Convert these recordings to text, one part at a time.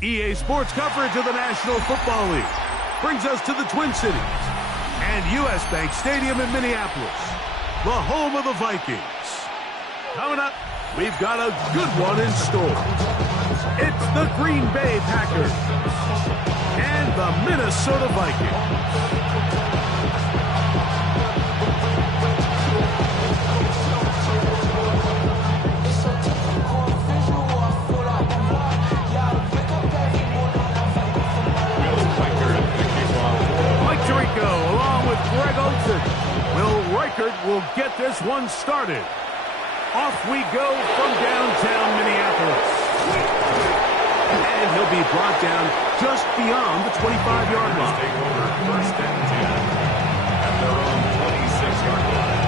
EA Sports coverage of the National Football League brings us to the Twin Cities and U.S. Bank Stadium in Minneapolis, the home of the Vikings. Coming up, we've got a good one in store. It's the Green Bay Packers and the Minnesota Vikings. Along with Greg Olsen, Will Reichert will get this one started. Off we go from downtown Minneapolis. And he'll be brought down just beyond the 25-yard line. Take over first and 10 at their own 26-yard line.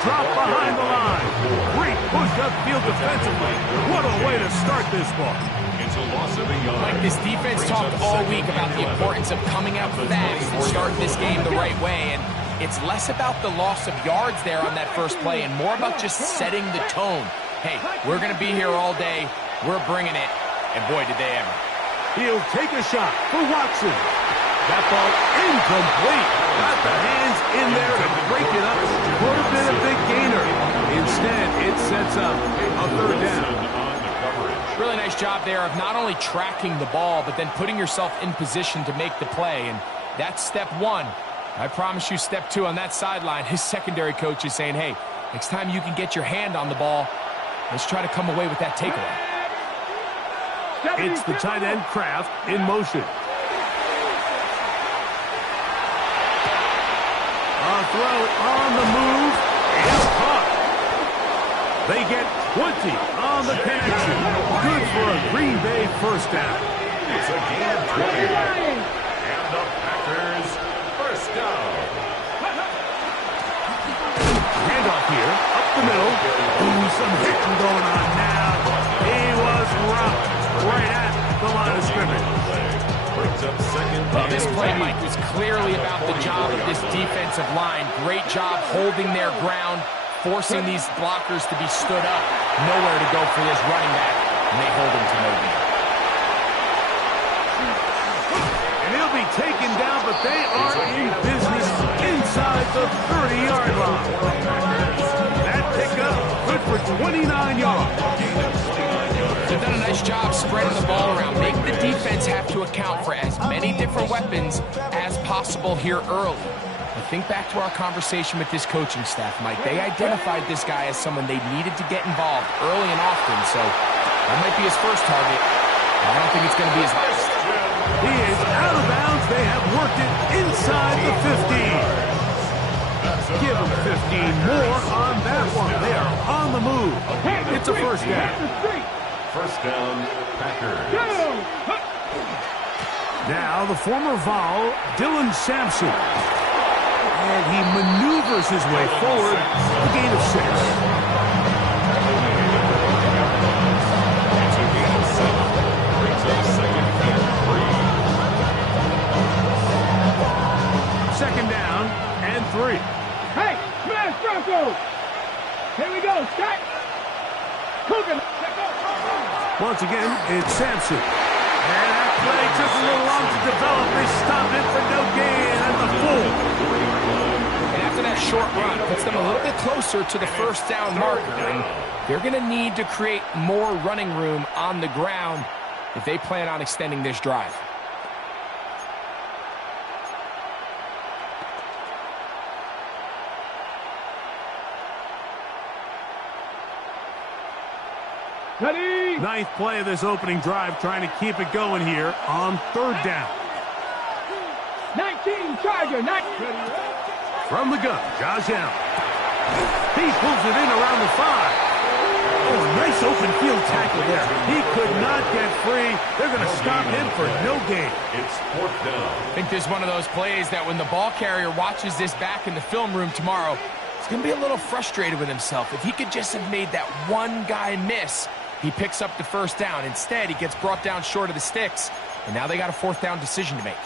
Drop behind the line. Great push upfield defensively. What a way to start this ball. It's a loss of a yard. Like this defense talked all week about the importance of coming out fast and starting this game the right way. And it's less about the loss of yards there on that first play and more about just setting the tone. Hey, we're going to be here all day. We're bringing it. And boy, did they ever. He'll take a shot for Watson. That ball incomplete. Got the hands in there to break it up. Would have been a big gainer. Instead, it sets up a third down. Really nice job there of not only tracking the ball, but then putting yourself in position to make the play. And that's step one. I promise you step two on that sideline. His secondary coach is saying, hey, next time you can get your hand on the ball, let's try to come away with that takeaway. It's the tight end Kraft in motion. A throw on the move and caught. They get 20 on the connection. Good for a Green Bay first down. It's a gain of 20. And the Packers first down. Handoff here, up the middle. Ooh, some hitting going on now. He was rocked right at the line of scrimmage. Well, this play, Mike, was clearly about the job of this defensive line. Great job holding their ground, forcing these blockers to be stood up. Nowhere to go for this running back, and they hold him to no gain. And he'll be taken down, but they are in business inside the 30-yard line. That pickup good for 29 yards. They've done a nice job spreading the ball around. Make the defense have to account for as many different weapons as possible here early. But think back to our conversation with this coaching staff, Mike. They identified this guy as someone they needed to get involved early and often, so that might be his first target. I don't think it's going to be his last. He is out of bounds. They have worked it inside the 15. Give them 15 more on that one. They are on the move. It's a first down. First down, Packers. Now the former Vol, Dylan Sampson. And he maneuvers his way forward. A gain of 6. It's a gain of 7. Brings up second and 3. Second down and 3. Hey, smash Bronco! Here we go, Scott. Cooking. Once again, it's Sampson. And that play took a little long to develop. They stopped it for no gain at the full. And after that short run, puts them a little bit closer to the first down marker. And they're going to need to create more running room on the ground if they plan on extending this drive. Ready? Ninth play of this opening drive, trying to keep it going here on third down. 19 Charger, 19. From the gun, Josh Allen. He pulls it in around the 5. Oh, nice open field tackle there. He could not get free. They're going to stop him for no gain. It's fourth down. I think this is one of those plays that when the ball carrier watches this back in the film room tomorrow, he's going to be a little frustrated with himself. If he could just have made that one guy miss, He picks up the first down. Instead, he gets brought down short of the sticks, and now they got a fourth down decision to make.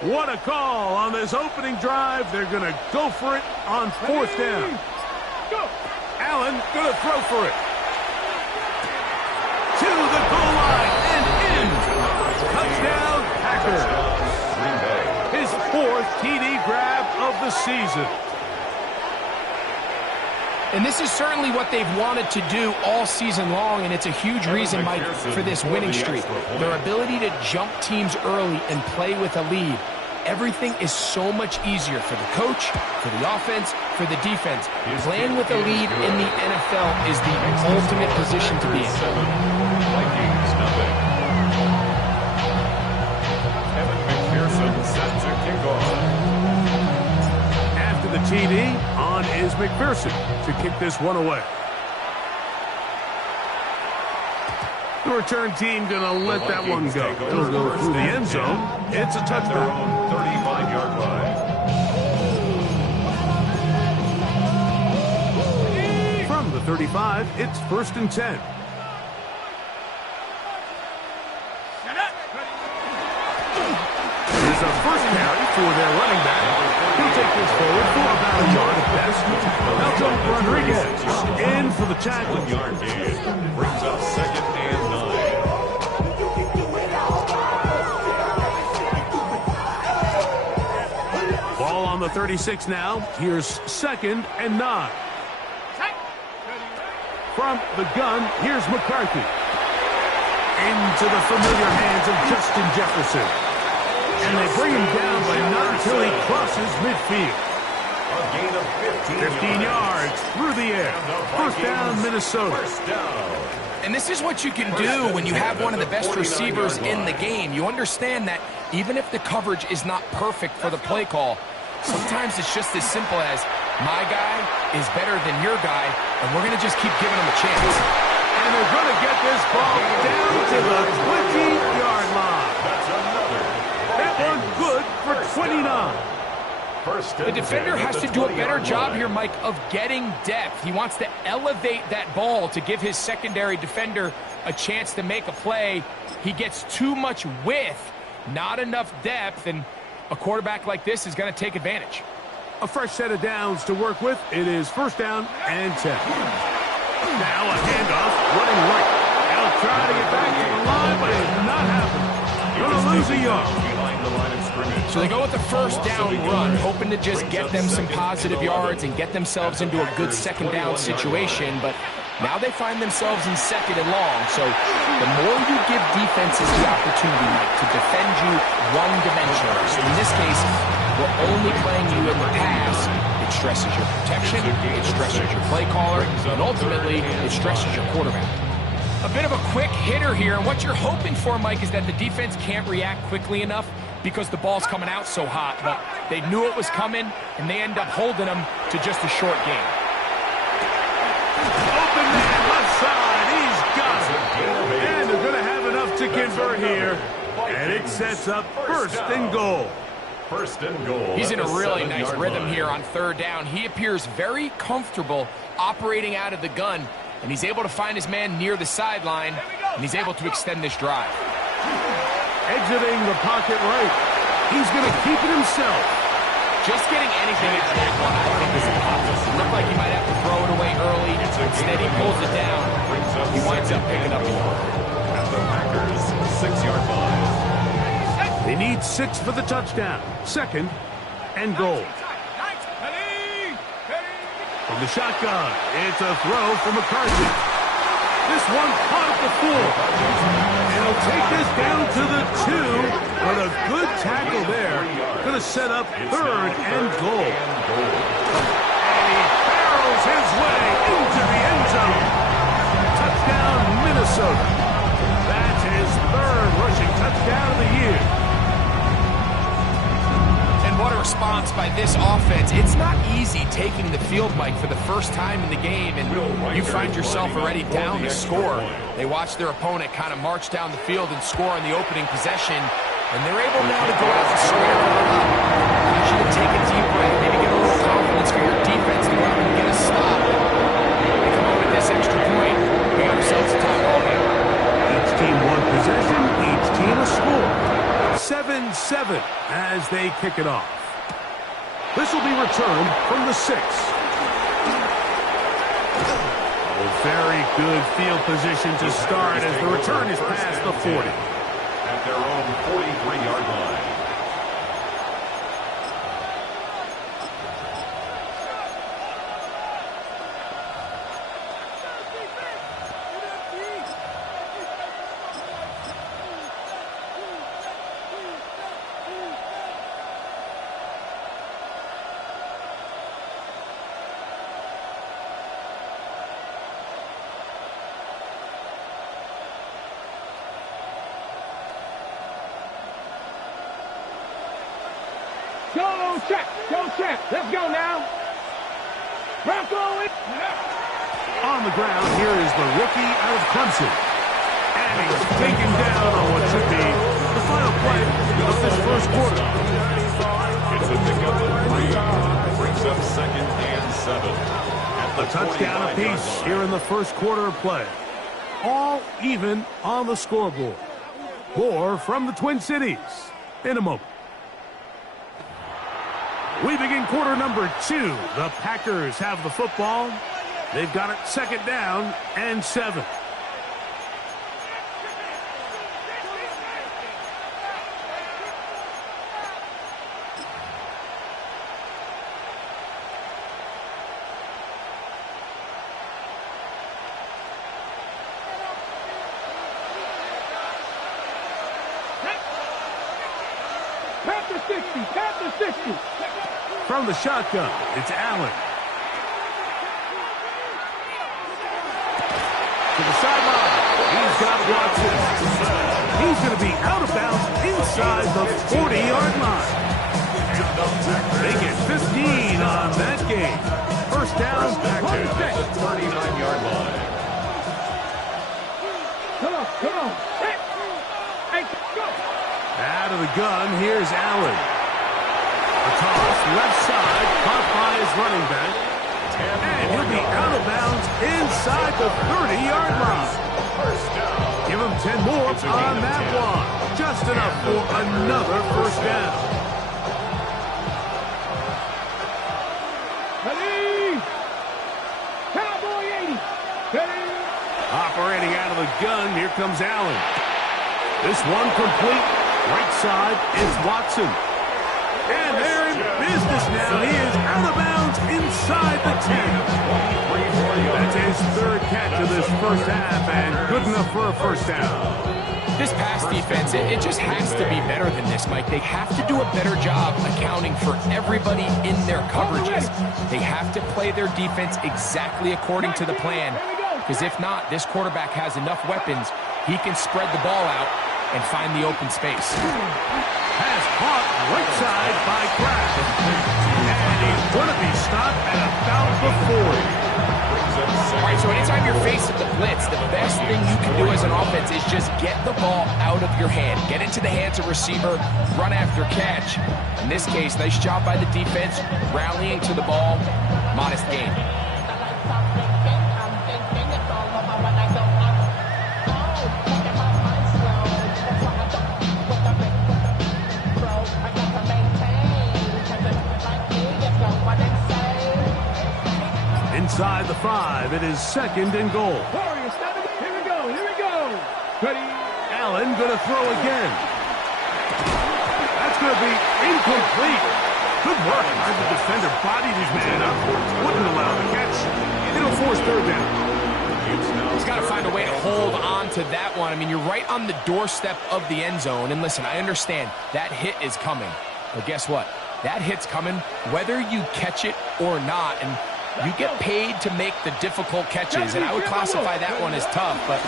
What a call on this opening drive. They're going to go for it on fourth down. Go. Allen going to throw for it. To the goal line and in. Touchdown, Packers. His fourth TD grab of the season. And this is certainly what they've wanted to do all season long, and it's a huge reason, Mike, for this winning streak. Their ability to jump teams early and play with a lead. Everything is so much easier for the coach, for the offense, for the defense. Playing with a lead in the NFL is the ultimate position to be in. Vikings, nothing. Evan McPherson set to kick off. After the TD, on is McPherson to kick this one away. The return team going to let that one go. It'll go through the end zone. It's a touchdown. Their own 35-yard line. From the 35, it's 1st and 10. There's a first carry for their running back. He'll take this forward for about a yard at best. Malcolm Rodriguez in for the tackle. 1-yard gain brings up 2nd and 9. Ball on the 36 now. Here's 2nd and 9. From the gun, here's McCarthy. Into the familiar hands of Justin Jefferson. And they bring him down, but not until he crosses midfield. A gain of 15 yards through the air. First down, Minnesota. First down. And this is what you can do when you have one of the best receivers in the game. You understand that even if the coverage is not perfect for the play call, sometimes it's just as simple as, my guy is better than your guy, and we're going to just keep giving him a chance. And they're going to get this ball down to the 20-yard line. That's another. That one good for 29. The defender has to do a better job here, Mike, of getting depth. He wants to elevate that ball to give his secondary defender a chance to make a play. He gets too much width, not enough depth, and a quarterback like this is going to take advantage. A fresh set of downs to work with. It is 1st down and 10. Now a handoff, running right. They'll try to get back to the line, but it's not happening. Going to lose a yard. So they go with the first down run, hoping to just get them some positive yards and get themselves into a good second down situation, but now they find themselves in 2nd and long. So the more you give defenses the opportunity, Mike, to defend you one-dimensionally. So in this case, we're only playing you in the pass. It stresses your protection, it stresses your play caller, and ultimately, it stresses your quarterback. A bit of a quick hitter here, and what you're hoping for, Mike, is that the defense can't react quickly enough because the ball's coming out so hot, but they knew it was coming, and they end up holding them to just a short gain. Open man, left side, he's got it. And they're going to have enough to convert here, and it sets up 1st and goal. 1st and goal. He's in a really nice rhythm here on 3rd down. He appears very comfortable operating out of the gun, and he's able to find his man near the sideline, and he's able to extend this drive. Exiting the pocket right. He's going to keep it himself. Just getting anything into that one, I think, is impossible. It looked like he might have to throw it away early. Instead, he pulls it down. He winds up picking up the yard. At the Packers' 6-yard line. They need 6 for the touchdown. 2nd and goal. From the shotgun, it's a throw from McCarthy. This one caught at the 4. And he'll take this down to the 2. But a good tackle there. Going to set up 3rd and goal. And he barrels his way into the end zone. Touchdown, Minnesota. That's his 3rd rushing touchdown of the year. What a response by this offense. It's not easy taking the field, Mike, for the first time in the game, and you find yourself already down the score. They watch their opponent kind of march down the field and score on the opening possession, and they're able now to go out and square it up. I want you to take a deep breath, maybe get a little confidence for your defense to go out and get a stop. They come up with this extra point. We got ourselves a tie ball game. Each team one possession, each team a score. 7-7 as they kick it off. This will be returned from the 6. Very good field position to start as the return is past the 40. At their own 43-yard line. Go check. Let's go now. Bronco in. On the ground, here is the rookie out of Clemson. And he's taken down on what should be the final play of this first quarter. It's a pickup of 3. Brings up 2nd and 7. At A touchdown apiece here in the first quarter of play. All even on the scoreboard. More from the Twin Cities in a moment. We begin quarter number 2. The Packers have the football. They've got it 2nd down and 7. Panther 60. From the shotgun, it's Allen. To the sideline. He's got Watson. He's going to be out of bounds inside the 40-yard line. They get 15 on that game. First down, Packers. 39-yard line. Come on. Hey, go. Out of the gun, here's Allen. A toss, left side, caught by his running back. And he'll be out of bounds inside the 30-yard line. Give him 10 more on that one. Just enough for another first down. Ready. Cowboy 80. Ready. Operating out of the gun, here comes Allen. This one complete. Right side is Watson. And they're in business now. He is out of bounds inside the 10. That's his 3rd catch of this first half, and good enough for a first down. This pass defense, it just has to be better than this, Mike. They have to do a better job accounting for everybody in their coverages. They have to play their defense exactly according to the plan, because if not, this quarterback has enough weapons. He can spread the ball out and find the open space. Pass caught right side by Kraft. And he's going to be stopped at about the 40. All right, so anytime you're facing the blitz, the best thing you can do as an offense is just get the ball out of your hand. Get into the hands of receiver, run after catch. In this case, nice job by the defense, rallying to the ball. Modest gain. Inside the 5, it is 2nd and goal. Warriors, here we go. Ready. Allen going to throw again. That's going to be incomplete. Good work by the defender. Bodied his man up. Wouldn't allow the catch. It'll force 3rd down. He's got to find a way to hold on to that one. I mean, you're right on the doorstep of the end zone. And listen, I understand that hit is coming. But guess what? That hit's coming whether you catch it or not. And you get paid to make the difficult catches. And I would classify that one as tough, but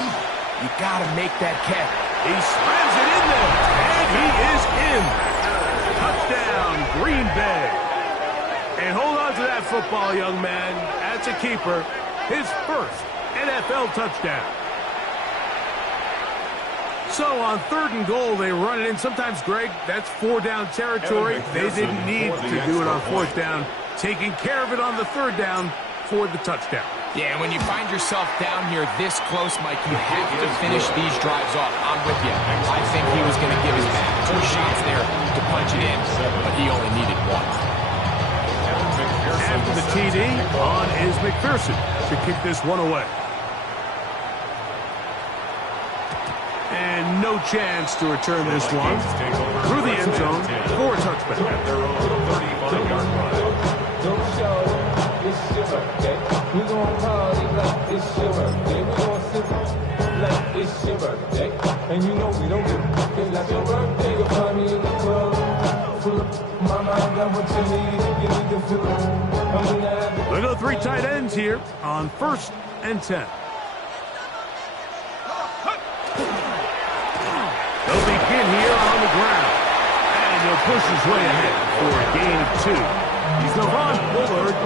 you got to make that catch. He slams it in there. And he is in. Touchdown. Touchdown, Green Bay. And hold on to that football, young man. That's a keeper. His first NFL touchdown. So on 3rd and goal, they run it in. Sometimes, Greg, that's 4-down territory. They didn't need to do it on 4th down. Taking care of it on the 3rd down for the touchdown. Yeah, when you find yourself down here this close, Mike, you have to finish these drives off. I'm with you. I think he was going to give his back 2 shots there to punch it in, but he only needed 1. After the TD, on is McPherson to kick this one away. And no chance to return this one through the end zone for a touchback. At their own 35-yard line. Don't show it's your birthday. We gon' party like it's your birthday. We gon' sip like it's your birthday. And you know we don't give a fuck. It's like your birthday. You'll find me in the club. Full of mama, I got what you need. You need to feel it. I'm gonna have it. They go 3 tight ends here on 1st and 10. They'll begin here on the ground. And he'll push his way ahead for a gain of 2. He's Devon Bullard.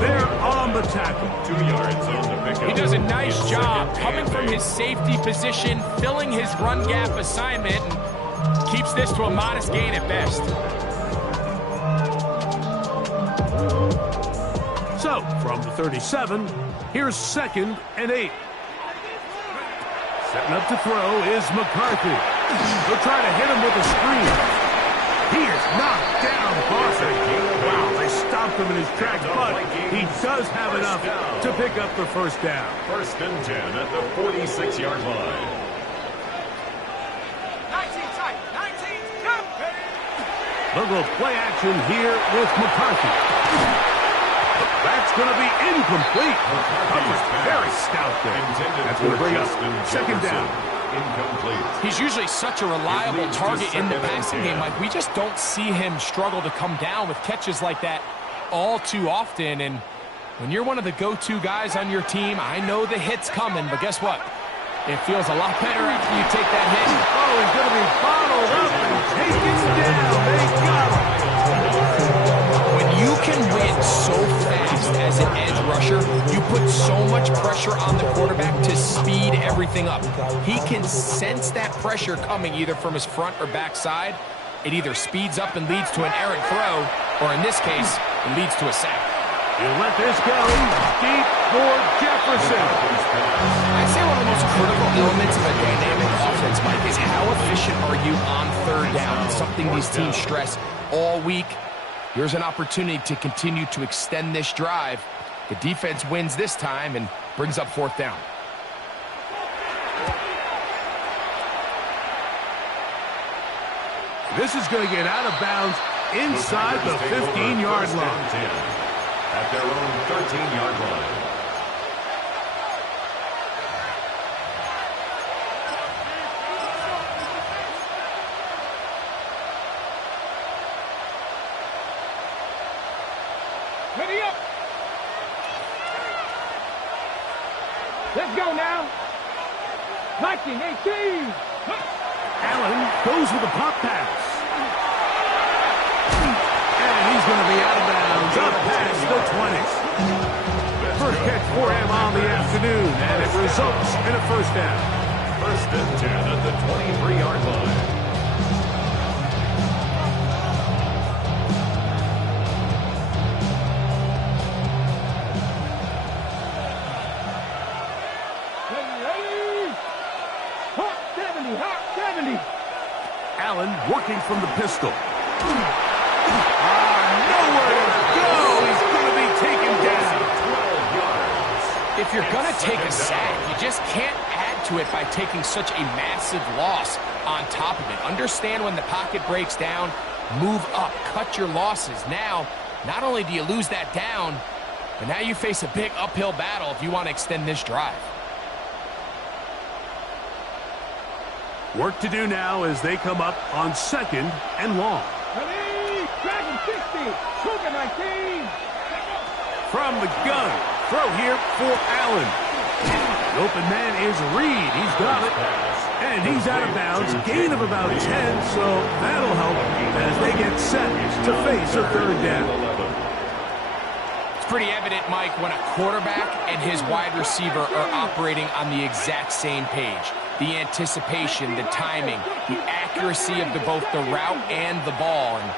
They're on the tackle. 2 yards on the pickup. He does a nice job coming from his safety position, filling his run gap assignment, and keeps this to a modest gain at best. So, from the 37, here's 2nd and 8. Setting up to throw is McCarthy. They'll try to hit him with a screen. He is knocked down, Boston. Wow, they stopped him in his tracks, but he does have enough to pick up the 1st down. 1st and 10 at the 46-yard line. 19 tight, 19, come! They'll go play action here with McCarthy. That's going to be incomplete. Coverage very stout there. That's going to bring up 2nd down. Incomplete. He's usually such a reliable target in the passing game. Like, we just don't see him struggle to come down with catches like that all too often. And when you're one of the go-to guys on your team, I know the hit's coming, but guess what? It feels a lot better after you take that hit. Oh, he's going to be bottled up and taken down. They got him. When you can win so fast as an edge rusher, you put so much pressure on the quarterback to speed everything up. He can sense that pressure coming either from his front or back side. It either speeds up and leads to an errant throw, or in this case, it leads to a sack. You let this go deep for Jefferson. I'd say one of the most critical elements of a dynamic offense, Mike, is how efficient are you on 3rd down? It's something these teams stress all week. Here's an opportunity to continue to extend this drive. The defense wins this time and brings up 4th down. This is going to get out of bounds inside the 15-yard line. At their own 13-yard line. Ready up. Let's go now. 1918. Allen goes with a pop pass. And he's going to be out of bounds up past the 20. First catch for him on the afternoon, and it results in a 1st down. 1st and 10 at the 23-yard line. Allen working from the pistol. Nowhere to go. He's going to be taken down. 12 yards. If you're going to take a sack, you just can't add to it by taking such a massive loss on top of it. Understand when the pocket breaks down, move up, cut your losses. Now, not only do you lose that down, but now you face a big uphill battle if you want to extend this drive. Work to do now as they come up on 2nd and long. Dragon 60. Cougar 19. From the gun, throw here for Allen. The open man is Reed. He's got it. And he's out of bounds, gain of about 10, so that'll help as they get set to face a third down. It's pretty evident, Mike, when a quarterback and his wide receiver are operating on the exact same page. The anticipation, the timing, the accuracy of both the route and the ball. And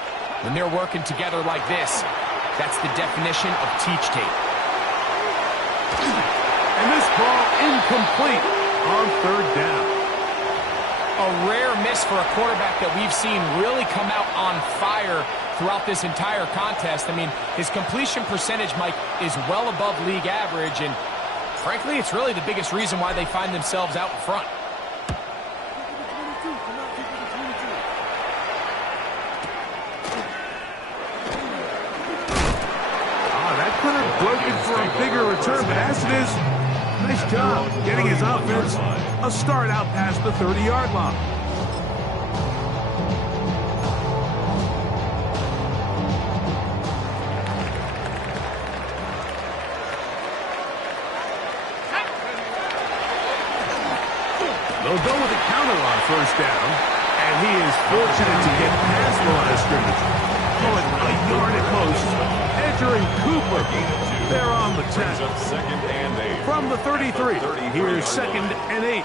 when they're working together like this, that's the definition of teach tape. And this ball incomplete on third down. A rare miss for a quarterback that we've seen really come out on fire throughout this entire contest. I mean, his completion percentage, Mike, is well above league average, and frankly, it's really the biggest reason why they find themselves out in front. That could have broken for a bigger return, but as it is, nice job getting his offense a start out past the 30-yard line. They'll go with a counter on first down, and he is fortunate to get past the line of scrimmage. Oh, a yard at most. Entering Cooper. They're on the 10. From the 33, here's 2nd and 8.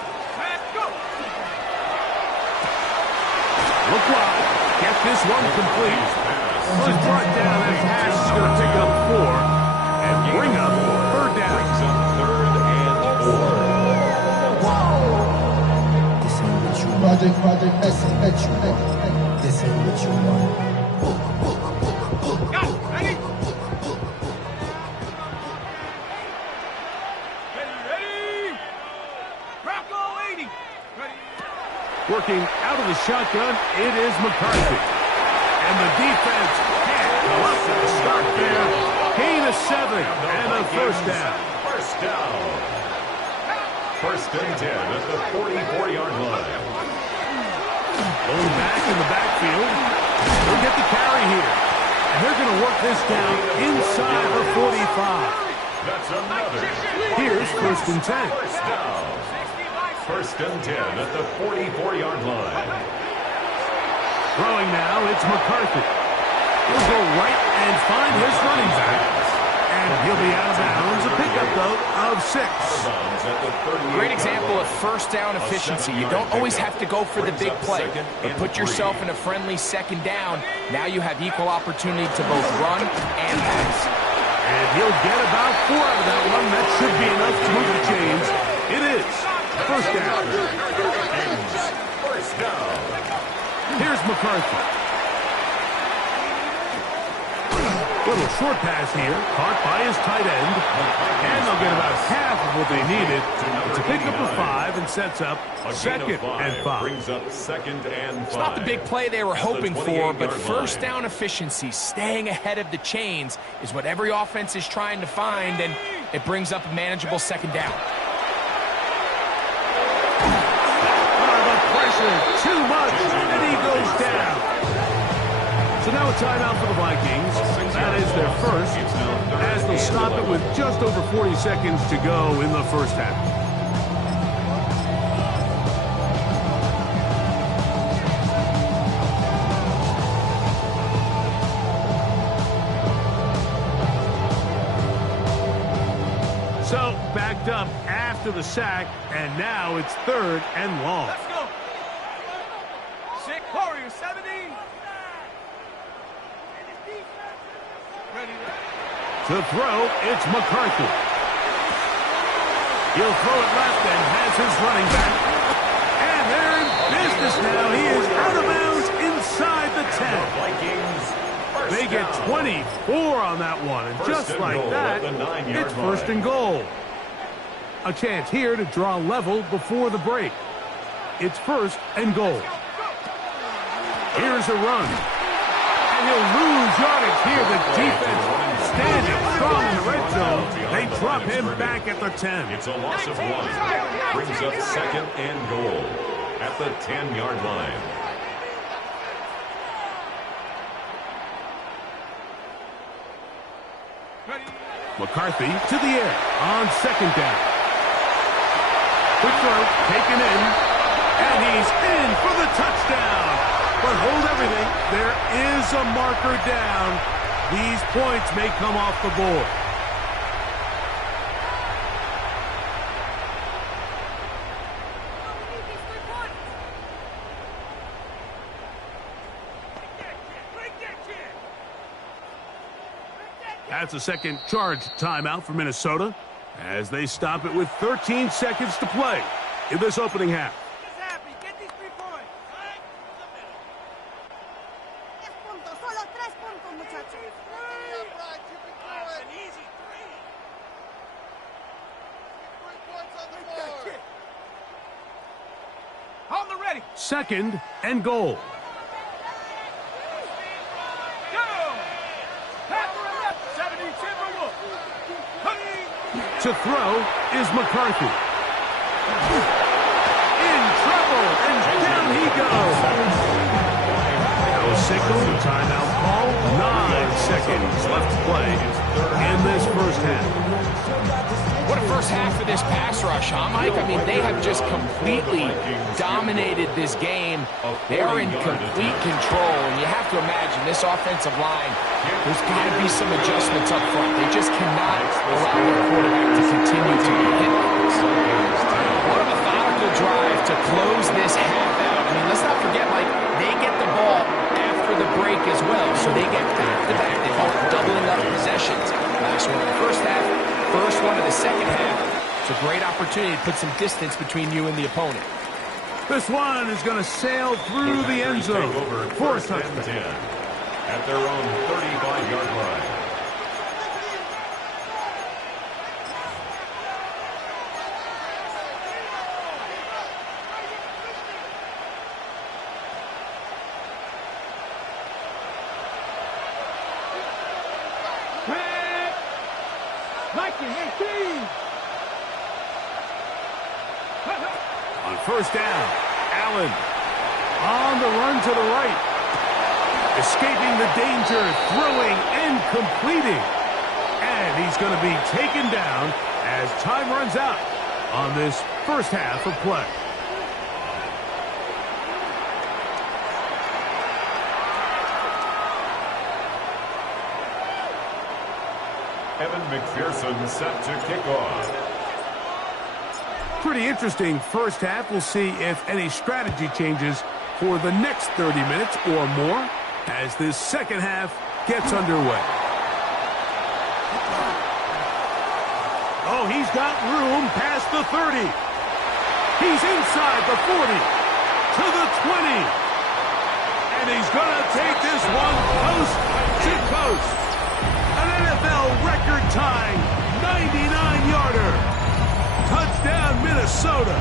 Look out. Get this one complete. He's brought down as Hash is going to pick up 4 and bring up third down. Project Essence. This ain't what you want. Working out of the shotgun, it is McCarthy. And the defense can't go up to the start there. Gain of 7 and a first down. First and 10 at the 44-yard line. Going back in the backfield. They'll get the carry here. And they're going to work this down inside the 45. That's another. Here's 1st and 10. First down. 1st and 10 at the 44-yard line. Throwing now, it's McCarthy. He'll go right and find his running back. And he'll be out of bounds. A pickup, though, of 6. Great example of first down efficiency. You don't always have to go for the big play, but put yourself in a friendly 2nd down. Now you have equal opportunity to both run and pass. And he'll get about 4 out of that one. That should be enough to move the chains. It is. First down. First down. Here's McCarthy. Little short pass here, caught by his tight end. And they'll get about half of what they needed to pick up a 5 and sets up 2nd and 5. Brings up 2nd and 5. It's not the big play they were hoping for, but first down efficiency, staying ahead of the chains, is what every offense is trying to find, and it brings up a manageable 2nd down. Too much, and he goes down. So now a timeout for the Vikings. That is their first, as they'll stop it with just over 40 seconds to go in the first half. So backed up after the sack, and now it's 3rd and long. Let's go. Warrior 70. To throw, it's McCarthy. He'll throw it left and has his running back. And they're in business now. He is out of bounds inside the 10. They get 24 on that one. And just like that, it's 1st and goal. A chance here to draw level before the break. It's 1st and goal. Here's a run. And he'll lose yardage here. The defense standing strong in the red zone. They drop him back at the 10. It's a loss of 1. Brings up 2nd and goal at the 10-yard line. McCarthy to the air on 2nd down. Quick throw taken in. And he's in for the touchdown. But hold everything. There is a marker down. These points may come off the board. That's a second charge timeout for Minnesota as they stop it with 13 seconds to play in this opening half. Get these 3 points. Solo 3 puntos, muchachos. That's an easy 3. Hold the ready. Second and goal. To throw is McCarthy. In trouble, and down he goes. No signal, the timeout call. 9 seconds left to play in this first half. What a first half of this pass rush, huh, Mike? I mean, they have just completely dominated this game. They are in complete control, and you have to imagine this offensive line, there's got to be some adjustments up front. They just cannot allow their quarterback to continue to be hit. What a methodical drive to close this half out. I mean, let's not forget, Mike, they get the ball after the break as well, so they get back-to-back. They call it doubling up possessions. Last one of the first half, first one of the second half. It's a great opportunity to put some distance between you and the opponent. This one is going to sail through the end zone for a touchdown. At their own 35-yard line. On first down, Allen on the run to the right. Escaping the danger, throwing and completing. And he's going to be taken down as time runs out on this first half of play. Evan McPherson set to kick off. Pretty interesting first half. We'll see if any strategy changes for the next 30 minutes or more as this second half gets underway. Oh, he's got room past the 30. He's inside the 40 to the 20. And he's going to take this one coast to coast. An NFL record-tying 99-yarder. Touchdown, Minnesota.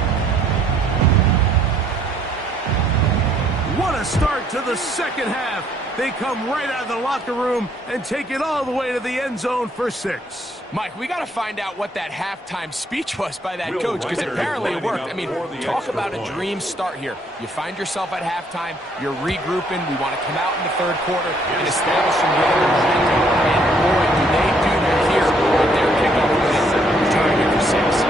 What a start to the second half. They come right out of the locker room and take it all the way to the end zone for 6. Mike, we got to find out what that halftime speech was by that coach, because apparently it worked. I mean, talk about a dream start here. You find yourself at halftime, you're regrouping, we want to come out in the third quarter and establish some rhythm and momentum. And boy, do they do that here with their kickoff win, returning it for 6.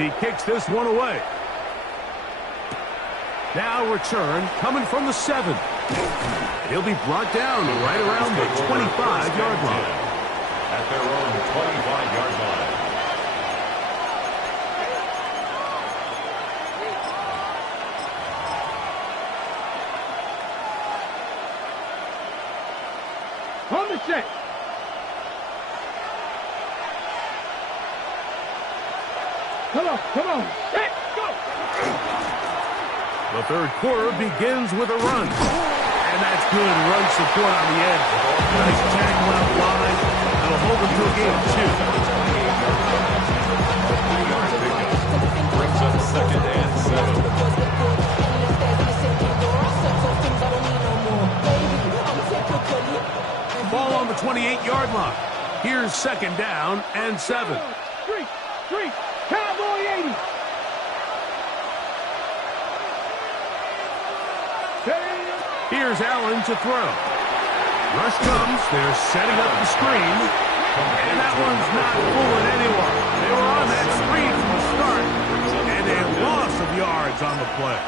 He kicks this one away. Now return coming from the 7. He'll be brought down right around the 25-yard line. At their own 25-yard line. On the set. Come on. Set, go. The third quarter begins with a run. And that's good run support on the edge. Nice tackle out line. That'll hold him to a gain of 2. Brings up second and 7. Ball on the 28-yard line. Here's second down and 7. Street. Cowboy 80. Here's Allen to throw. Rush comes. They're setting up the screen. And that one's not fooling anyone. They were on that screen from the start. And a loss of yards on the play.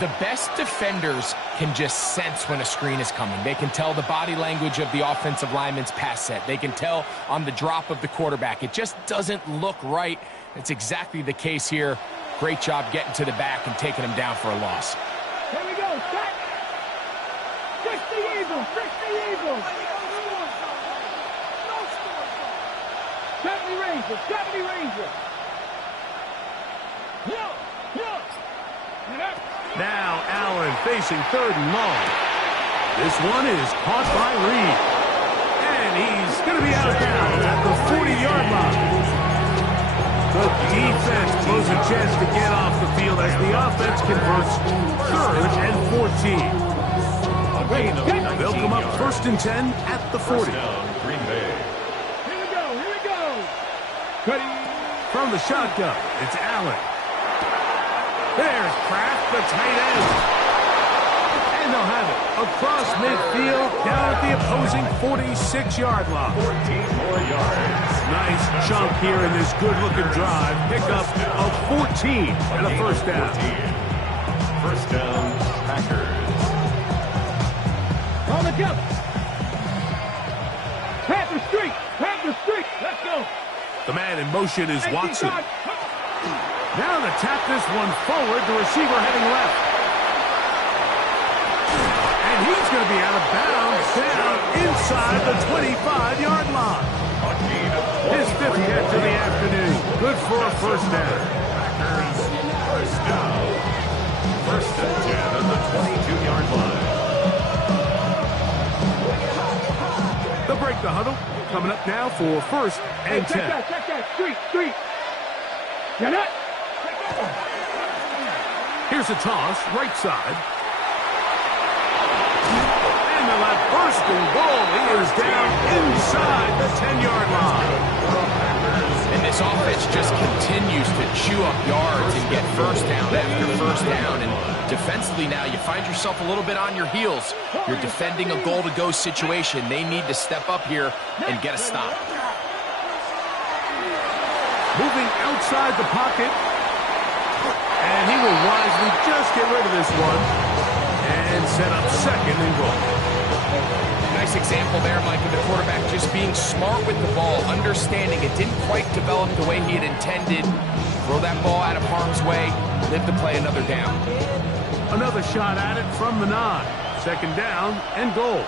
The best defenders can just sense when a screen is coming. They can tell the body language of the offensive lineman's pass set. They can tell on the drop of the quarterback. It just doesn't look right. It's exactly the case here. Great job getting to the back and taking him down for a loss. Here we go, set. Fix the Eagles, fix the Eagles. 70 Rangers, 70 Rangers. Now Allen facing 3rd and long. This one is caught by Reed. And he's going to be out of bounds at the 40-yard line. The defense blows a chance to get off the field as the offense converts 3rd and 14. They'll come up 1st and 10 at the 40. Green Bay. Here we go, here we go. From the shotgun, it's Allen. There's Kraft, the tight end. And they'll have it across midfield, down at the opposing 46-yard line. 14 more yards. Nice chunk here in this good-looking drive. Pick up a 14 and a first down. 14. First down, Packers. On the jump. Panther Street, Panther Street. Let's go. The man in motion is Watson. Now to tap this one forward, the receiver heading left. And he's going to be out of bounds down inside the 25-yard line. His 5th catch of the afternoon. Good for a first down. Packers, first down. 1st and 10 at the 22-yard line. They'll break the huddle. Coming up now for 1st and 10. Check that. Street. Get it. Here's a toss, right side. And the left bursting ball. He is down inside the 10-yard line. And this offense just continues to chew up yards and get first down after first down. And defensively now, you find yourself a little bit on your heels. You're defending a goal-to-go situation. They need to step up here and get a stop. Moving outside the pocket. And he will wisely just get rid of this one and set up 2nd and goal. Nice example there, Mike, of the quarterback just being smart with the ball, understanding it didn't quite develop the way he had intended. Throw that ball out of harm's way, live to play another down. Another shot at it from the 9. 2nd down and goal.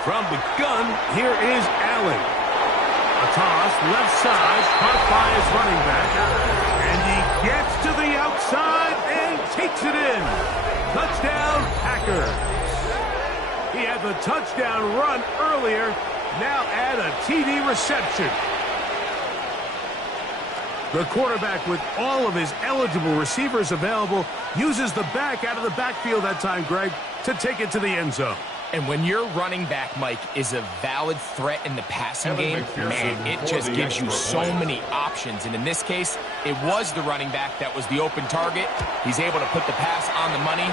From the gun, here is Allen. A toss, left side, caught by his running back. And he gets to the outside and takes it in. Touchdown, Packers. He had the touchdown run earlier. Now add a TD reception. The quarterback, with all of his eligible receivers available, uses the back out of the backfield that time, Greg, to take it to the end zone. And when your running back, Mike, is a valid threat in the passing game, man, it just gives you so many options. And in this case, it was the running back that was the open target. He's able to put the pass on the money.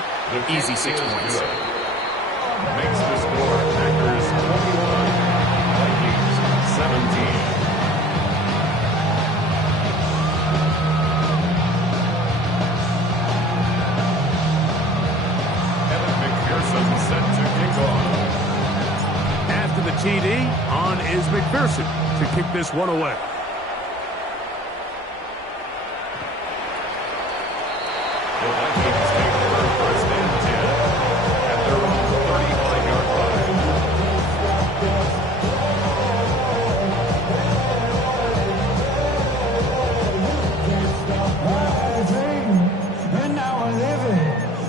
Easy 6 points. Makes the score Packers 21, Vikings 17. After the TD, on is McPherson to kick this one away. The Vikings take over 1st and 10 at their own 35-yard line. And now I live it.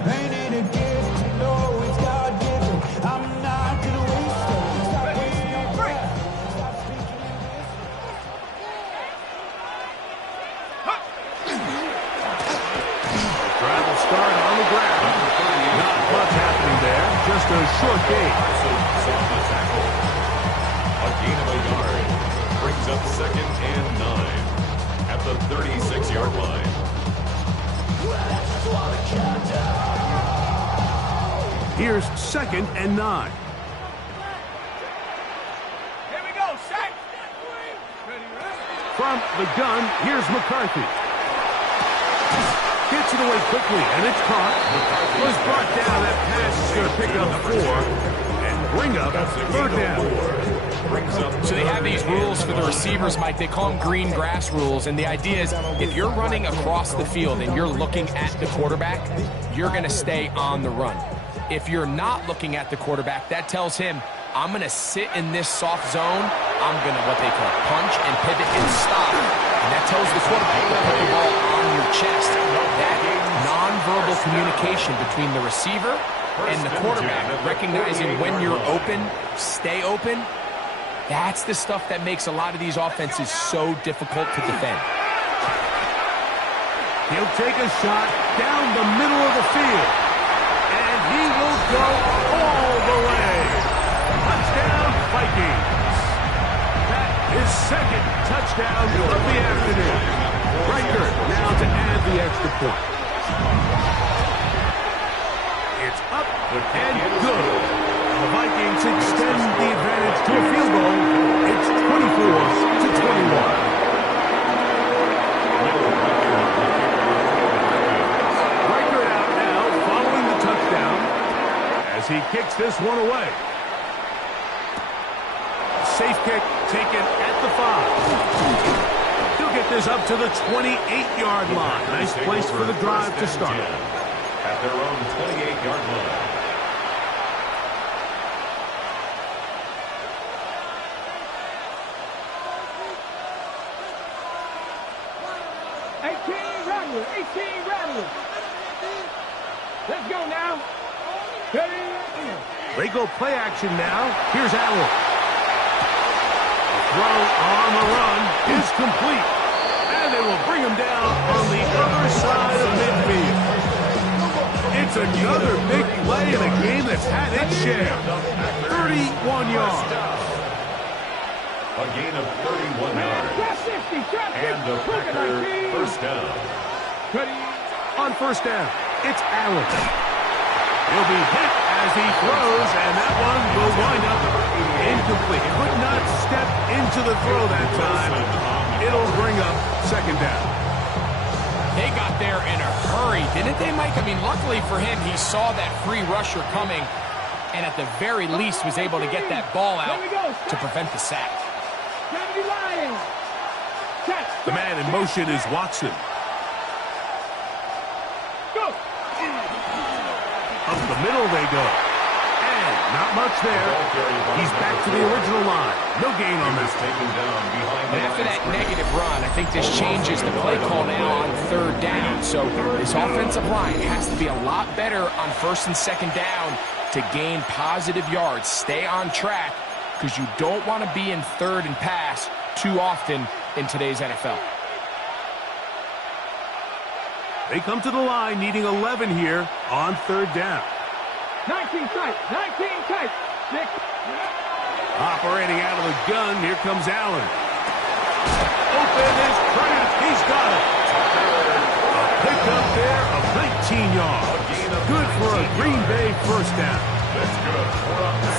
Ain't it a gift to know it's God-given? I'm not gonna waste it. Stop wasting your breath. Stop speaking in this. Drive will start on the ground. Not much happening there. Just a short gain. Off the tackle. A gain of a yard. Brings up 2nd and 9 at the 36-yard line. Here's 2nd and 9. Here we go, set. From the gun, here's McCarthy. Gets it away quickly, and it's caught. Was brought down. That pass is going to pick up 4 and bring up 3rd down. So they have these rules for the receivers, Mike. They call them green grass rules. And the idea is if you're running across the field and you're looking at the quarterback, you're going to stay on the run. If you're not looking at the quarterback, that tells him, I'm going to sit in this soft zone. I'm going to, what they call, punch and pivot and stop. And that tells the quarterback to put the ball on your chest. That nonverbal communication between the receiver and the quarterback, recognizing when you're open, stay open, that's the stuff that makes a lot of these offenses so difficult to defend. He'll take a shot down the middle of the field. And he will go all the way. Touchdown, Vikings. That is 2nd touchdown of the afternoon. Riker now to add the extra point. It's up and good. The Vikings extend the advantage to a field goal. It's 24-21. Riker out now following the touchdown as he kicks this one away. Safe kick taken at the 5. He'll get this up to the 28-yard line. Nice place for the drive to start. At their own 28-yard line. Let's go now. They go play action now. Here's Allen. Throw on the run is complete. And they will bring him down on the other side of midfield. It's another big play in a game that's had its share. 31 yards. A gain of 31 yards. And the Packers first down. On first down, it's Allen. He'll be hit as he throws, and that one will wind up incomplete. Could not step into the throw that time. It'll bring up 2nd down. They got there in a hurry, didn't they, Mike? I mean, luckily for him, he saw that free rusher coming, and at the very least was able to get that ball out to prevent the sack. The man in motion is Watson. Up the middle they go. And not much there. He's back to the original line. No gain on this. And after that negative run, I think this changes the play call now on 3rd down. So this offensive line has to be a lot better on 1st and 2nd down to gain positive yards. Stay on track because you don't want to be in 3rd and pass too often in today's NFL. They come to the line needing 11 here on 3rd down. 19 tight, 19 tight. Operating out of the gun, here comes Allen. Open is Kraft, he's got it. A pickup there of 19 yards. Good for a Green Bay first down.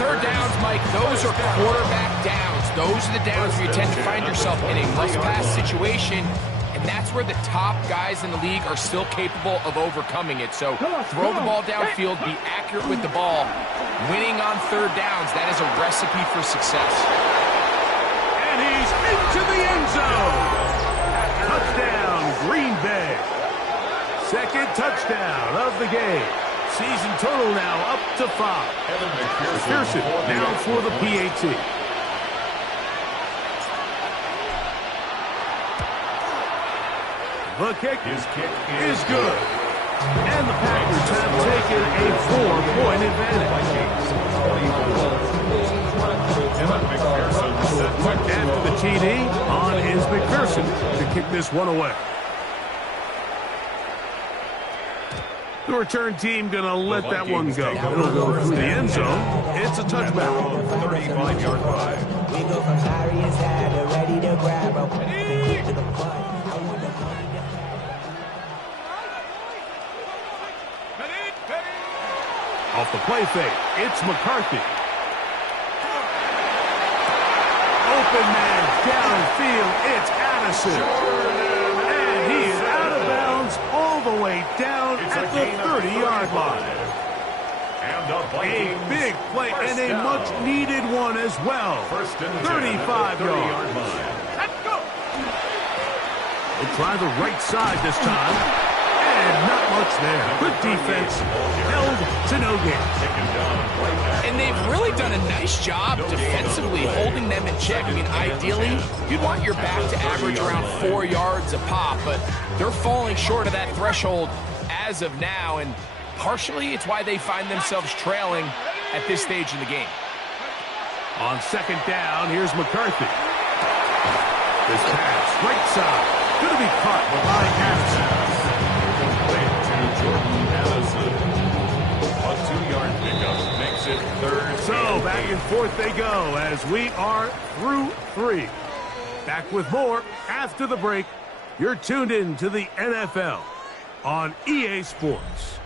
3rd downs, Mike, those are quarterback downs. Those are the downs where you tend to find yourself in a must-pass situation. And that's where the top guys in the league are still capable of overcoming it. So throw the ball downfield, be accurate with the ball. Winning on 3rd downs, that is a recipe for success. And he's into the end zone. Touchdown, Green Bay. 2nd touchdown of the game. Season total now up to 5. McPherson now for the PAT. The kick is good. And the Packers have taken a 4-point advantage. After the TD, on is McPherson to kick this one away. The return team going to let that one go. It'll go through the end zone. It's a touchback. 35-yard line. We go from Larry inside to ready to grab a to the butt. Off the play fake, it's McCarthy. Open man downfield, it's Addison. And he is out of bounds all the way down at the 30-yard line. A big play and a much-needed one as well. 35 yards. They'll try the right side this time. And not much there. Good defense. Held to no gain. And they've really done a nice job defensively holding them in check. I mean, ideally, you'd want your back to average around 4 yards a pop, but they're falling short of that threshold as of now, and partially it's why they find themselves trailing at this stage in the game. On second down, here's McCarthy. This pass, right side, going to be caught by Addison. Jordan Addison. A 2-yard pickup makes it third. So back and forth they go as we are through 3. Back with more after the break. You're tuned in to the NFL on EA Sports.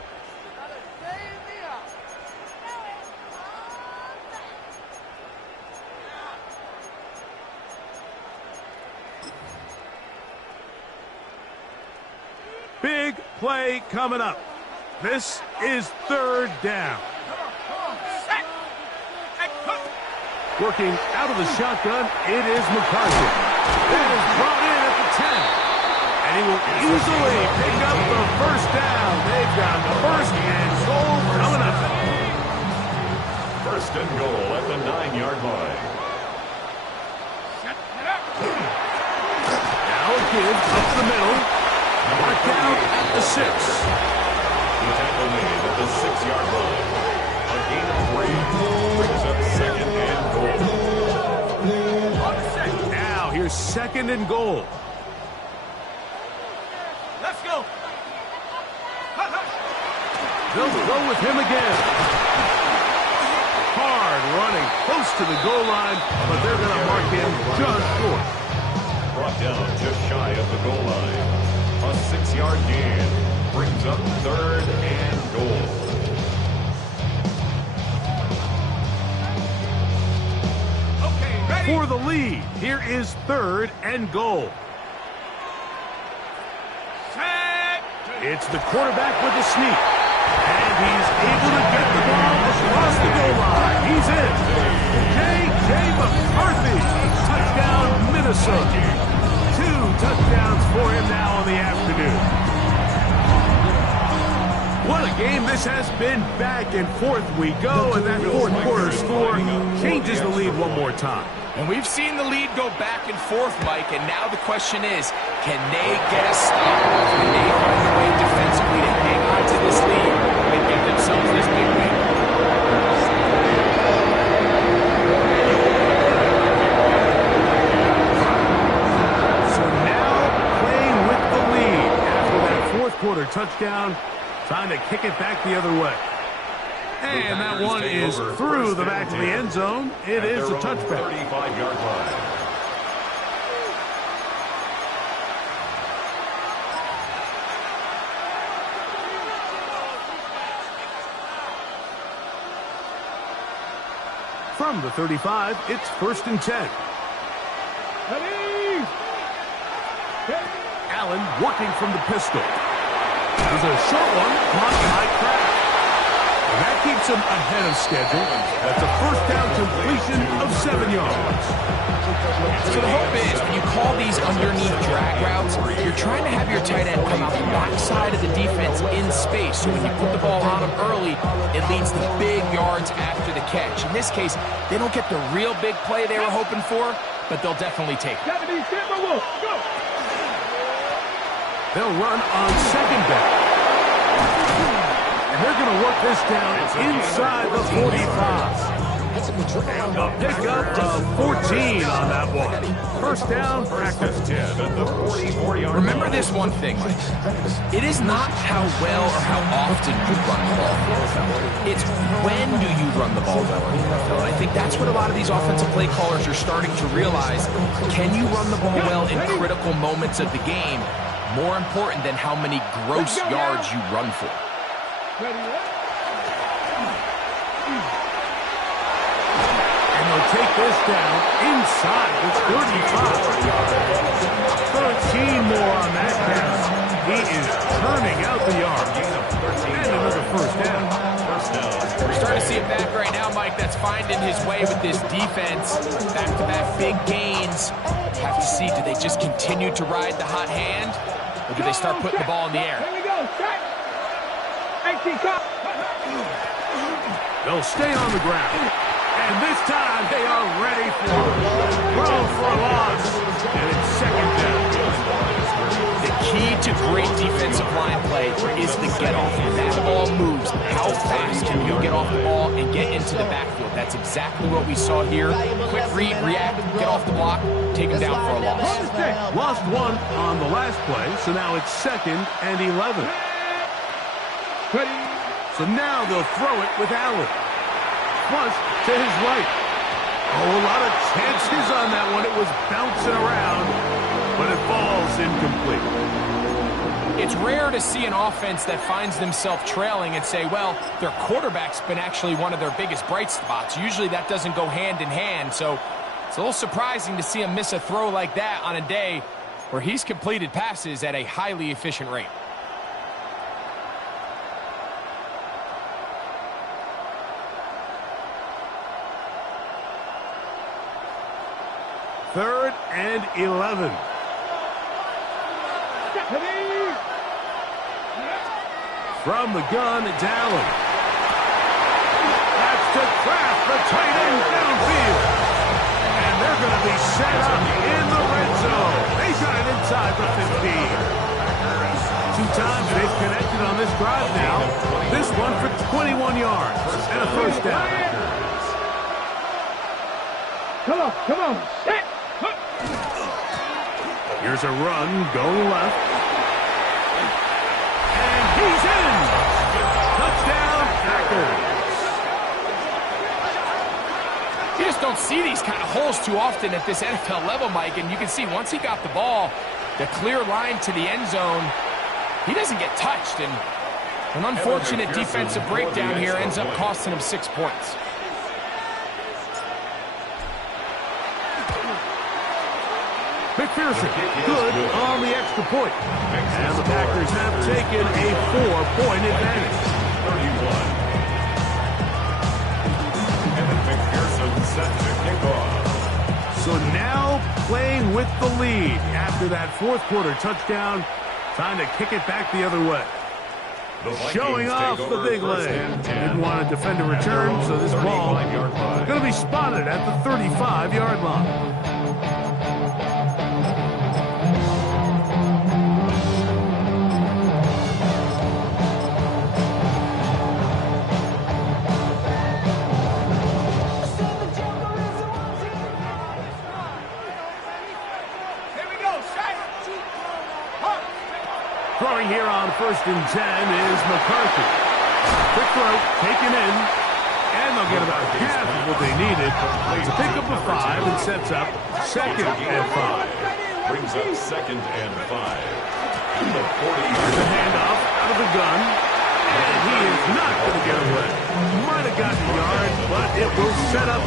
Big play coming up. This is third down. Working out of the shotgun, it is McCarthy. That is brought in at the 10. And he will easily pick up the first down. They've got first and goal coming up. First and goal at the 9-yard line. Now it gives up the middle. Brought down at the 6. The tackle made at the 6-yard line. A gain of 3 brings up second and goal. Now here's second and goal. Let's go. They'll go with him again. Hard running close to the goal line, but they're going to mark him just short. Brought down just shy of the goal line. A 6-yard gain brings up third and goal. For the lead, here is third and goal. It's the quarterback with the sneak. And he's able to get the ball across the goal line. He's in. J.J. McCarthy. Touchdown, Minnesota. 2 touchdowns for him now on the afternoon. What a game this has been. Back and forth we go, and that fourth quarter score changes the lead one more time. And we've seen the lead go back and forth, Mike, and now the question is, can they get a stop? Can they find a way defensively to hang on to this lead and get themselves this big win? So now playing with the lead after that fourth quarter touchdown, trying to kick it back the other way. And that one is through the back of the end zone. It is a touchback. 35-yard line. From the 35, it's first and 10. Allen working from the pistol. There's a short one, caught by Kraft. And that keeps him ahead of schedule. That's a first down completion of 7 yards. So the hope is, when you call these underneath drag routes, you're trying to have your tight end come out the backside of the defense in space. So when you put the ball on him early, it leads to big yards after the catch. In this case, they don't get the real big play they were hoping for, but they'll definitely take it. Got to be Timberwolves. Go. They'll run on second down. And they're going to work this down inside the 45. A pickup of 14 on that one. First down, practice 10 at the 44-yard line. Remember this one thing, Mike. It is not how well or how often you run the ball in the NFL. It's when do you run the ball well in the NFL. And I think that's what a lot of these offensive play callers are starting to realize. Can you run the ball well in critical moments of the game? More important than how many gross yards you run for. Ready, And they'll take this down inside the 35. 13 more on that count. He is turning out the yard. And another first down. We're starting to see a back right now, Mike, that's finding his way with this defense. Back-to-back big gains. Have to see, do they just continue to ride the hot hand, or do they start putting the ball in the air? Here we go, set. 18 cut. They'll stay on the ground. And this time they are ready for it. Throw for a loss. And it's second down. The key to great defensive line play is the get-off. When that ball moves, how fast can you get off the ball and get into the backfield? That's exactly what we saw here. Quick read, react, get off the block, take him down for a loss. Lost one on the last play, so now it's second and 11. So now they'll throw it with Allen. Plus, to his right. Oh, a lot of chances on that one. It was bouncing around, but it falls incomplete. It's rare to see an offense that finds themselves trailing and say, well, their quarterback's been actually one of their biggest bright spots. Usually that doesn't go hand in hand, so it's a little surprising to see him miss a throw like that on a day where he's completed passes at a highly efficient rate. Third and 11. From the gun, it's Allen. That's to Kraft, the tight end downfield. And they're going to be set up in the red zone. They got it inside the 15. 2 times they've connected on this drive now. This one for 21 yards and a first down. Come on, set. Here's a run going left. And he's in. Touchdown, Packers. You just don't see these kind of holes too often at this NFL level, Mike, and you can see once he got the ball, the clear line to the end zone, he doesn't get touched, and an unfortunate defensive breakdown here ends up costing him 6 points. McPherson, good on the extra point. And the Packers have taken a 4-point advantage. 31. And McPherson set to kick off. So now playing with the lead after that fourth quarter touchdown. Time to kick it back the other way. Showing off the big leg. Didn't want to defend a return, so this ball going to be spotted at the 35-yard line. Throwing here on 1st and 10 is McCarthy. Quick throw, taken in, and they'll get about half of what they needed to pick up a 5 and sets up 2nd and 5. Brings up 2nd and 5. The 40. Here's a handoff out of the gun, and he is not going to get away. Might have gotten a yard, but it will set up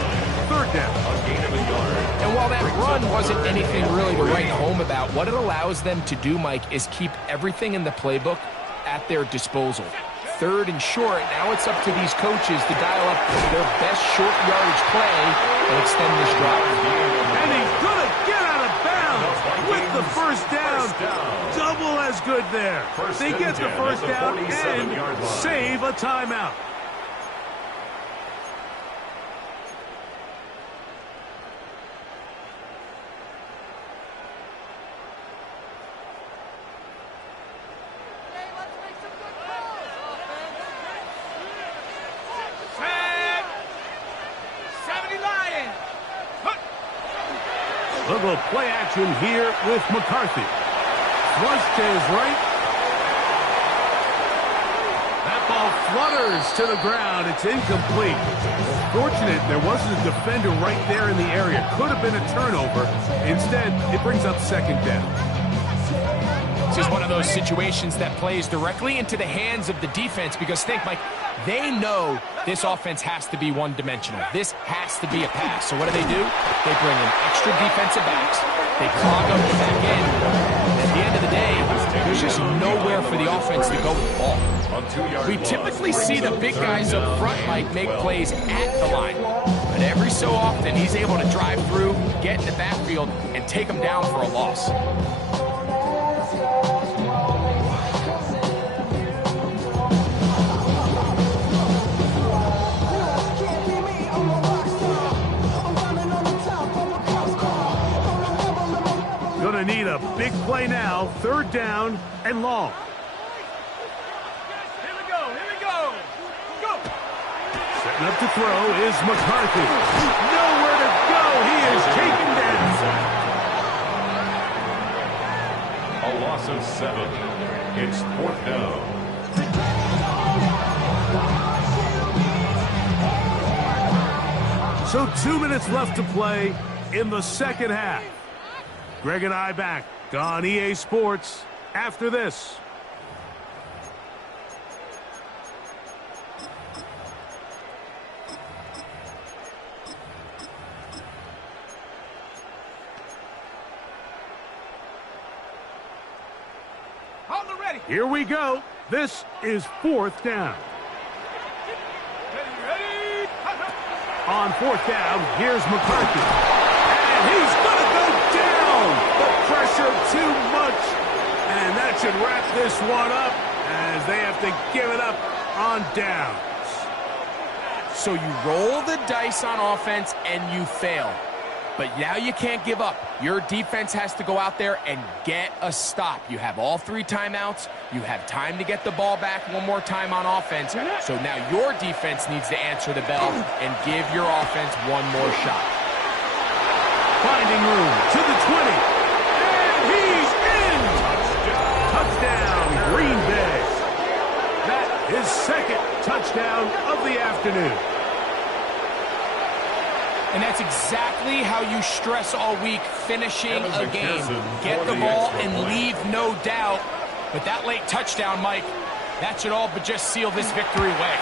3rd down. A gain of a yard. And while that run wasn't anything really to write home about, what it allows them to do, Mike, is keep everything in the playbook at their disposal. 3rd and short, now it's up to these coaches to dial up their best short yardage play and extend this drive. And he's going to get out of bounds with the first down. Double as good there. They get the first down and save a timeout. They'll go play action here with McCarthy. Flush to his right. That ball flutters to the ground. It's incomplete. Fortunate there wasn't a defender right there in the area. Could have been a turnover. Instead, it brings up 2nd down. This is one of those situations that plays directly into the hands of the defense because think, Mike, they know this offense has to be one-dimensional. This has to be a pass. So what do? They bring in extra defensive backs. They clog up the back end. And at the end of the day, there's just nowhere for the offense to go with the ball. We typically see the big guys up front, Mike, make plays at the line. But every so often, he's able to drive through, get in the backfield, and take them down for a loss. Gonna need a big play now, 3rd down and long. Here we go. Go. Setting up to throw is McCarthy. Nowhere to go. He is taken down. A loss of 7. It's 4th down. So 2 minutes left to play in the second half. Greg and I back on EA Sports after this. Hold it ready. Here we go. This is 4th down. Ready. On 4th down, here's McCarthy. And he's going to go down. The pressure too much. And that should wrap this one up as they have to give it up on downs. So you roll the dice on offense and you fail. But now you can't give up. Your defense has to go out there and get a stop. You have all 3 timeouts. You have time to get the ball back one more time on offense. So now your defense needs to answer the bell and give your offense one more shot. Finding room to the 20. And he's in! Touchdown, Green Bay. That is 2nd touchdown of the afternoon. And that's exactly how you stress all week, finishing a game. Get the ball and leave no doubt. But that late touchdown, Mike, that should all but just seal this victory away.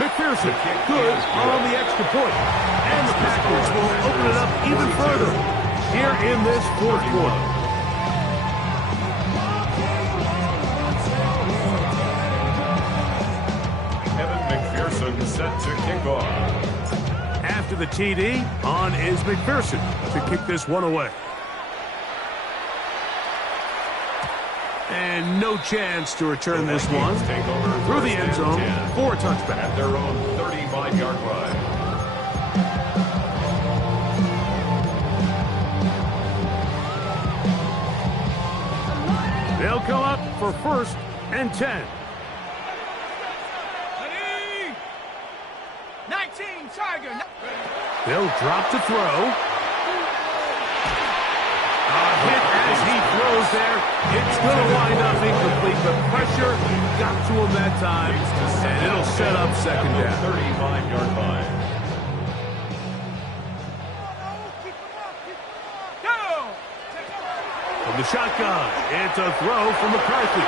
McPherson, good on the extra point. And the Packers will open it up even further here in this 4th quarter. Evan McPherson set to kick off. After the TD, on is McPherson to kick this one away. And no chance to return this one through the end zone for a touchback. At their own 35-yard line. They'll come up for 1st and 10. 19, Tiger. They'll drop to throw. A hit as he throws there. It's going to wind up incomplete, but pressure got to him that time, and it'll set up 2nd down. 35-yard line. From the shotgun, it's a throw from McCarthy.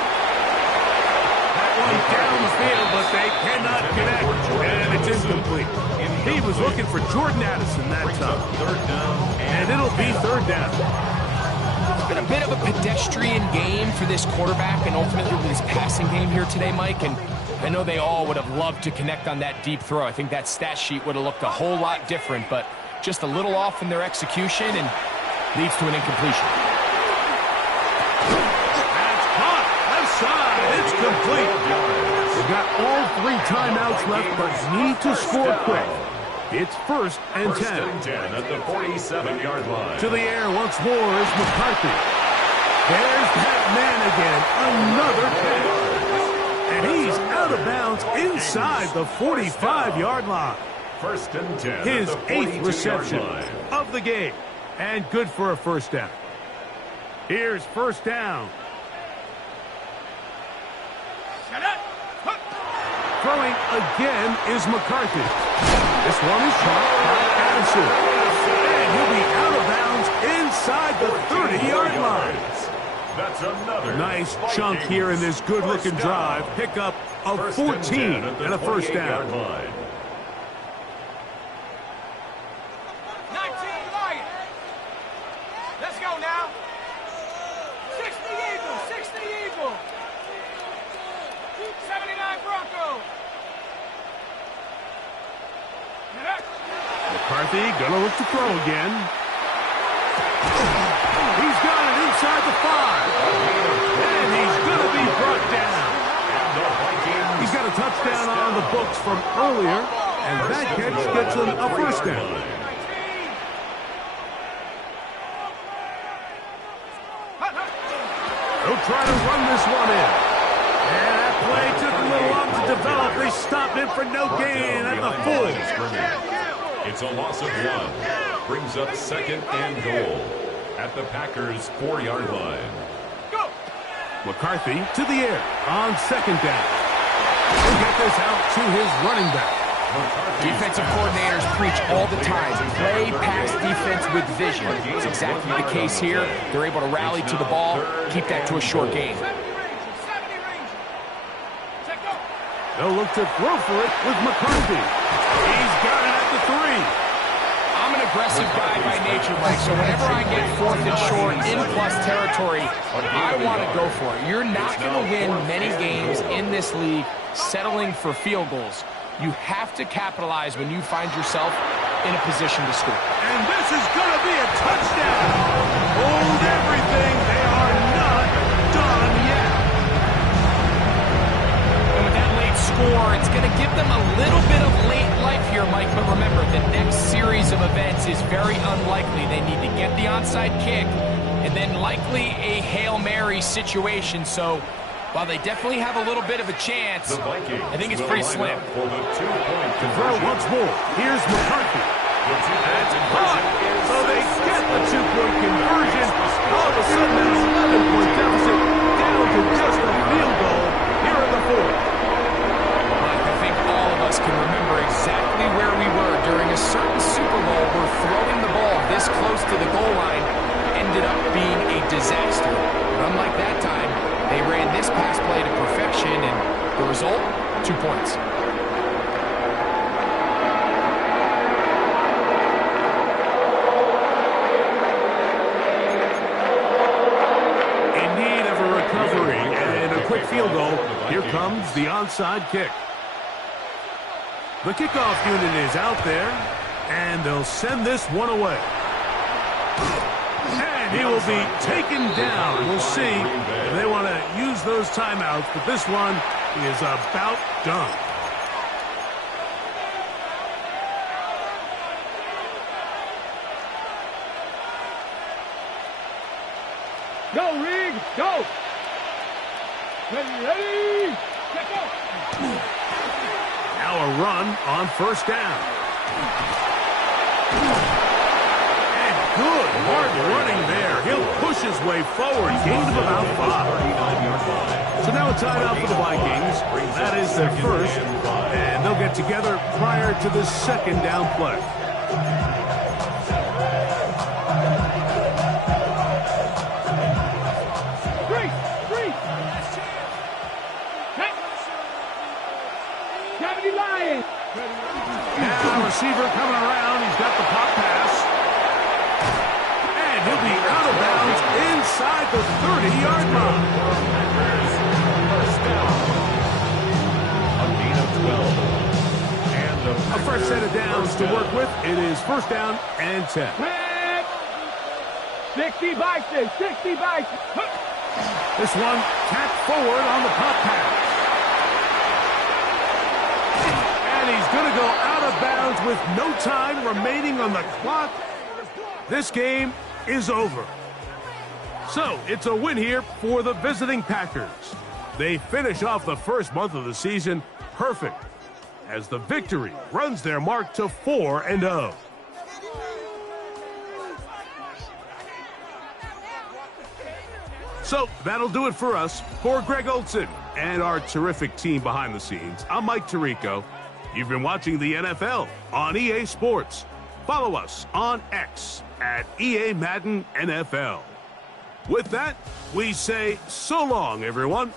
That one downfield, but they cannot connect, and it's incomplete. He was looking for Jordan Addison that time. 3rd down. And it'll be 3rd down. It's been a bit of a pedestrian game for this quarterback and ultimately this passing game here today, Mike. And I know they all would have loved to connect on that deep throw. I think that stat sheet would have looked a whole lot different, but just a little off in their execution and leads to an incompletion. That's caught. Left side. It's complete. They've got all 3 timeouts left, but need to score quick. It's 1st and 10. 1st and 10 at the 47-yard line. To the air once more is McCarthy. There's that man again. Another catch. And he's out of bounds inside the 45-yard line. 1st and 10. His at the 8th reception line. of the game. And good for a 1st down. Here's 1st down. Throwing again is McCarthy. This one is caught by Addison. And he'll be out of bounds inside the 30-yard line. That's another Nice chunk here in this good-looking drive. Pickup of 14 and a first down. 19 Lions. Let's go now. 60 Eagles, 60 Eagles. 79 Broncos. McCarthy gonna look to throw again. He's got it inside the 5. And he's gonna be brought down. He's got a touchdown on the books from earlier, and that catch gets him a first down. They'll try to run this one in. And that play took a little long to develop. They stopped him for no gain at the 4. It's a loss of 1. Brings up second and goal at the Packers' 4-yard line. McCarthy to the air on second down. He'll get this out to his running back. Defensive coordinators preach all the time, play pass defense with vision. It's exactly the case here. They're able to rally to the ball, keep that to a short game. They'll look to throw for it with McCarthy. He's got it at the 3. I'm an aggressive guy by nature, Mike, so whenever I get 4th and short in plus territory, I want to go for it. You're not going to win many games in this league settling for field goals. You have to capitalize when you find yourself in a position to score. And this is going to be a touchdown. Hold everything. They are not done yet. And with that late score, it's going to give them a little bit of late life here, Mike. But remember, the next series of events is very unlikely. They need to get the onside kick and then likely a Hail Mary situation. So while they definitely have a little bit of a chance, I think it's pretty slim. To throw once more. Here's McCarthy. That's caught. So they get the 2-point conversion. All of a sudden, an 11-point deficit down to just a field goal here in the 4th. Mike, I think all of us can remember exactly where we were during a certain Super Bowl where throwing the ball this close to the goal line ended up being a disaster. But unlike that time, they ran this pass play to perfection, and the result, 2 points. In need of a recovery and a quick field goal, here comes the onside kick. The kickoff unit is out there, and they'll send this one away. And he will be taken down. We'll see if they want to use those timeouts, but this one is about done. Go, Rig, go. Ready, get go. Now a run on first down. And good hard running there. He'll push his way forward. Gain of about 5. So now a timeout for the Vikings. That is their first. And they'll get together prior to the second down play. Now receiver coming around. He's got the pop pass. And he'll be out of bounds inside the 30-yard line. A gain of 12. And A fresh set of downs to work with. It is first down and 10. 60 Bison, 60 Bison. This one tapped forward on the pop pass. And he's going to go out of bounds with no time remaining on the clock. This game is over. So it's a win here for the visiting Packers. They finish off the first month of the season perfect as the victory runs their mark to 4-0. So that'll do it for us. For Greg Olson and our terrific team behind the scenes, I'm Mike Tirico. You've been watching the NFL on EA Sports. Follow us on X at EA Madden NFL. With that, we say so long, everyone.